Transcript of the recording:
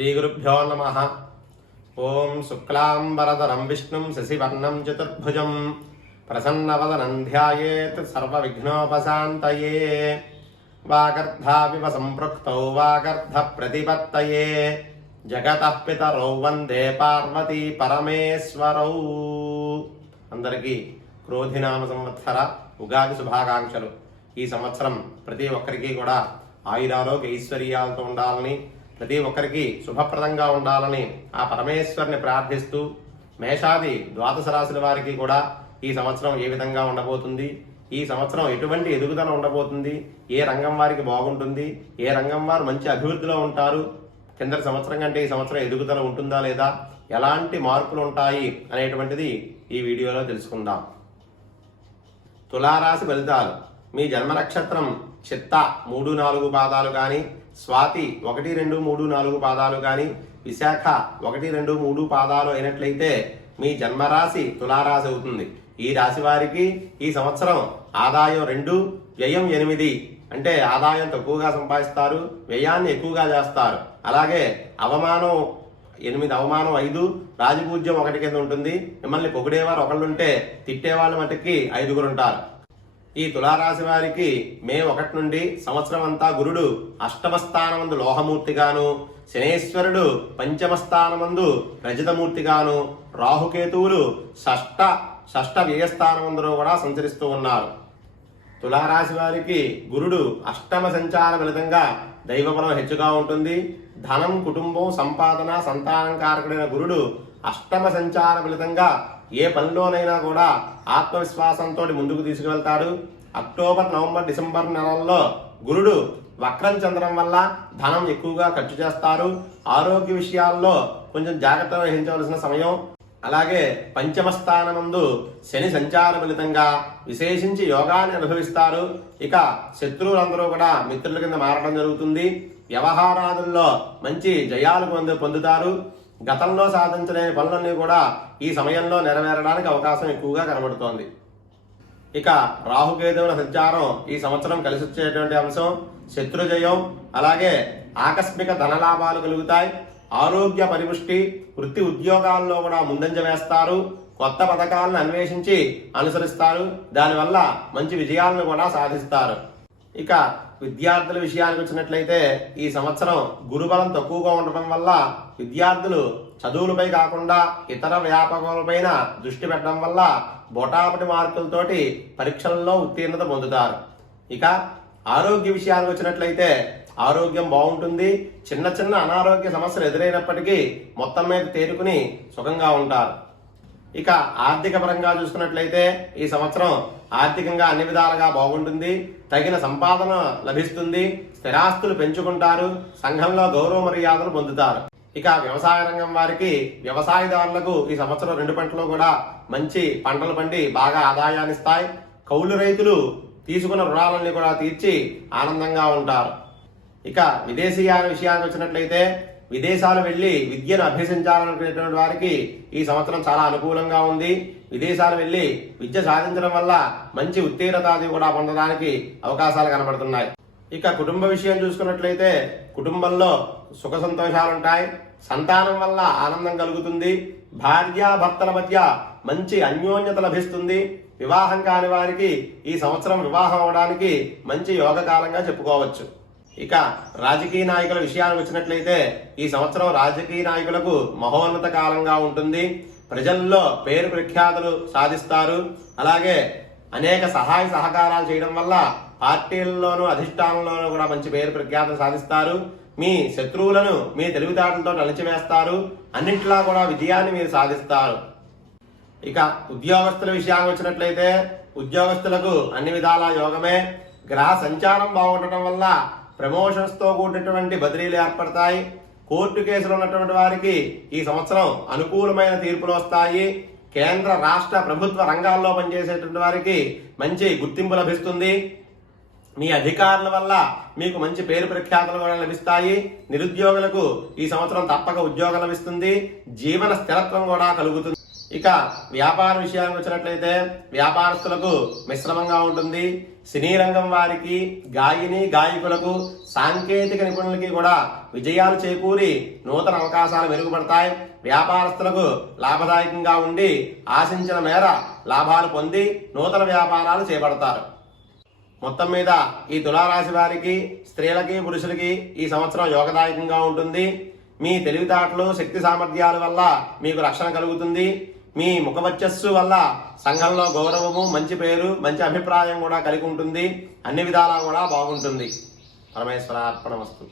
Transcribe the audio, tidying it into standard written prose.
श्रीगुरुभ्यो नमः। ओं शुक्लांबरधरं विष्णुं शशिवर्णं चतुर्भुजं प्रसन्नवदनं ध्यायेत् सर्वविघ्नोपशान्तये। वागर्धाविव सम्पृक्तौ वागर्धप्रतिपत्तये जगतः पितरौ वंदे पार्वती परमेश्वरौ। अंदरिकी क्रोधिनाम संवत्सर उगादि शुभाकांक्षलु। ఈ సంవత్సరం ప్రతి ఒక్కరికి కూడా ఆయురారోగ్య ఐశ్వర్యాలతో ఉండాలని, ప్రతి ఒక్కరికి శుభప్రదంగా ఉండాలని ఆ పరమేశ్వరుని ప్రార్థిస్తూ, మేషాది ద్వాదశ రాశుల వారికి కూడా ఈ సంవత్సరం ఏ విధంగా ఉండబోతుంది, ఈ సంవత్సరం ఎటువంటి ఎదుగుదల ఉండబోతుంది, ఏ రంగం వారికి బాగుంటుంది, ఏ రంగం వారు మంచి అభివృద్ధిలో ఉంటారు, కింద సంవత్సరం కంటే ఈ సంవత్సరం ఎదుగుదల ఉంటుందా లేదా, ఎలాంటి మార్పులు ఉంటాయి అనేటువంటిది ఈ వీడియోలో తెలుసుకుందాం. తులారాశి ఫలితాలు. మీ జన్మ నక్షత్రం చిత్త 3-4 పాదాలు కానీ, స్వాతి 1, 2, 3, 4 పాదాలు కానీ, విశాఖ 1, 2, 3 పాదాలు అయినట్లయితే మీ జన్మరాశి తులారాశి అవుతుంది. ఈ రాశి వారికి ఈ సంవత్సరం ఆదాయం 2, వ్యయం 8. అంటే ఆదాయం తక్కువగా సంపాదిస్తారు, వ్యయాన్ని ఎక్కువగా చేస్తారు. అలాగే అవమానం 8, అవమానం 5, రాజపూజ్యం 1 కింద ఉంటుంది. మిమ్మల్ని పొగిడేవారు ఒకళ్ళుంటే తిట్టేవాళ్ళ మటుకి 5 ఉంటారు. ఈ తులారాశి వారికి మే 1 నుండి సంవత్సరం అంతా గురుడు అష్టమ స్థానమందు లోహమూర్తిగాను, శనేశ్వరుడు పంచమ స్థానమందు రజతమూర్తిగాను, రాహుకేతువులు షష్ఠ వ్యయస్థానమందులో కూడా సంచరిస్తూ ఉన్నారు. తులారాశి వారికి గురుడు అష్టమ సంచార ఫలితంగా దైవబలం హెచ్చుగా ఉంటుంది. ధనం, కుటుంబం, సంపాదన, సంతానం కారకుడైన గురుడు అష్టమ సంచార ఫలితంగా ఏ పనిలోనైనా కూడా ఆత్మవిశ్వాసంతో ముందుకు తీసుకువెళ్తాడు. అక్టోబర్, నవంబర్, డిసెంబర్ నెలల్లో గురుడు వక్రం చెందడం వల్ల ధనం ఎక్కువగా ఖర్చు చేస్తారు. ఆరోగ్య విషయాల్లో కొంచెం జాగ్రత్త వహించవలసిన సమయం. అలాగే పంచమ స్థానమందు శని సంచార ఫలితంగా విశేషించి యోగాన్ని అనుభవిస్తారు. ఇక శత్రువులందరూ కూడా మిత్రుల కింద మారడం జరుగుతుంది. వ్యవహారాదుల్లో మంచి జయాలు పొందుతారు. గతంలో సాధించలేని పనులన్నీ కూడా ఈ సమయంలో నెరవేరడానికి అవకాశం ఎక్కువగా కనబడుతోంది. ఇక రాహుకేతువుల సంచారం ఈ సంవత్సరం కలిసి వచ్చేటువంటి అంశం. శత్రుజయం, అలాగే ఆకస్మిక ధనలాభాలు కలుగుతాయి. ఆరోగ్య పరిపుష్టి, వృత్తి ఉద్యోగాల్లో కూడా ముందంజ వేస్తారు. కొత్త పథకాలను అన్వేషించి అనుసరిస్తారు. దానివల్ల మంచి విజయాలను కూడా సాధిస్తారు. ఇక విద్యార్థుల విషయానికి వచ్చినట్లయితే ఈ సంవత్సరం గురుబలం తక్కువగా ఉండటం వల్ల విద్యార్థులు చదువులపై కాకుండా ఇతర వ్యాపకాలపైన దృష్టి పెట్టడం వల్ల బొటాపటి మార్కులతోటి పరీక్షల్లో ఉత్తీర్ణత పొందుతారు. ఇక ఆరోగ్య విషయానికి వచ్చినట్లయితే ఆరోగ్యం బాగుంటుంది. చిన్న చిన్న అనారోగ్య సమస్యలు ఎదురైనప్పటికీ మొత్తం మీద తేరుకుని సుఖంగా ఉంటారు. ఇక ఆర్థిక పరంగా చూసుకున్నట్లయితే ఈ సంవత్సరం ఆర్థికంగా అన్ని విధాలుగా బాగుంటుంది. తగిన సంపాదన లభిస్తుంది. స్థిరాస్తులు పెంచుకుంటారు. సంఘంలో గౌరవ మర్యాదలు పొందుతారు. ఇక వ్యవసాయ రంగం వారికి, వ్యవసాయదారులకు ఈ సంవత్సరం 2 పంటలు కూడా మంచి పంటలు పండి బాగా ఆదాయాన్ని ఇస్తాయి. కౌలు రైతులు తీసుకున్న రుణాలన్నీ కూడా తీర్చి ఆనందంగా ఉంటారు. ఇక విదేశీయాల విషయానికి వచ్చినట్లయితే విదేశాలు వెళ్లి విద్యను అభ్యసించాలనుకునేటువంటి వారికి ఈ సంవత్సరం చాలా అనుకూలంగా ఉంది. విదేశాలు వెళ్లి విద్య సాధించడం వల్ల మంచి ఉత్తీర్ణత కూడా పొందడానికి అవకాశాలు కనబడుతున్నాయి. ఇక కుటుంబ విషయం చూసుకున్నట్లయితే కుటుంబంలో సుఖ సంతోషాలు ఉంటాయి. సంతానం వల్ల ఆనందం కలుగుతుంది. భార్యాభర్తల మధ్య మంచి అన్యోన్యత లభిస్తుంది. వివాహం కాని వారికి ఈ సంవత్సరం వివాహం అవడానికి మంచి యోగకాలంగా చెప్పుకోవచ్చు. ఇక రాజకీయ నాయకుల విషయానికి వచ్చినట్లయితే ఈ సంవత్సరం రాజకీయ నాయకులకు మహోన్నత కాలంగా ఉంటుంది. ప్రజల్లో పేరు ప్రఖ్యాతులు సాధిస్తారు. అలాగే అనేక సహాయ సహకారాలు చేయడం వల్ల పార్టీల్లోనూ అధిష్టానంలోనూ కూడా మంచి పేరు ప్రఖ్యాతులు సాధిస్తారు. మీ శత్రువులను మీ తెలివితేటలతో అణిచివేస్తారు. అన్నింటిలా కూడా విజయాన్ని మీరు సాధిస్తారు. ఇక ఉద్యోగస్తుల విషయానికి వచ్చినట్లయితే ఉద్యోగస్తులకు అన్ని విధాల యోగమే. గ్రహ సంచారం బాగుండటం వల్ల ప్రమోషన్స్ తో కూడినటువంటి బదిలీలు ఏర్పడతాయి. కోర్టు కేసులు ఉన్నటువంటి వారికి ఈ సంవత్సరం అనుకూలమైన తీర్పులు వస్తాయి. కేంద్ర రాష్ట్ర ప్రభుత్వ రంగాల్లో పనిచేసేటువంటి వారికి మంచి గుర్తింపు లభిస్తుంది. మీ అధికారుల వల్ల మీకు మంచి పేరు ప్రఖ్యాతులు కూడా లభిస్తాయి. నిరుద్యోగులకు ఈ సంవత్సరం తప్పక ఉద్యోగం లభిస్తుంది. జీవన స్థిరత్వం కూడా కలుగుతుంది. ఇక వ్యాపార విషయానికి వచ్చినట్లయితే వ్యాపారస్తులకు మిశ్రమంగా ఉంటుంది. సినీ రంగం వారికి, గాయని గాయకులకు, సాంకేతిక నిపుణులకి కూడా విజయాలు చేకూరి నూతన అవకాశాలు మెరుగుపడతాయి. వ్యాపారస్తులకు లాభదాయకంగా ఉండి ఆశించిన మేర లాభాలు పొంది నూతన వ్యాపారాలు చేపడతారు. మొత్తం మీద ఈ తులారాశి వారికి, స్త్రీలకి పురుషులకి ఈ సంవత్సరం యోగదాయకంగా ఉంటుంది. మీ తెలివితేటలు, శక్తి సామర్థ్యాల వల్ల మీకు రక్షణ కలుగుతుంది. మీ ముఖవర్చస్సు వల్ల సంఘంలో గౌరవము, మంచి పేరు, మంచి అభిప్రాయం కూడా కలిగి ఉంటుంది. అన్ని విధాలా కూడా బాగుంటుంది. పరమేశ్వరార్పణమస్తు.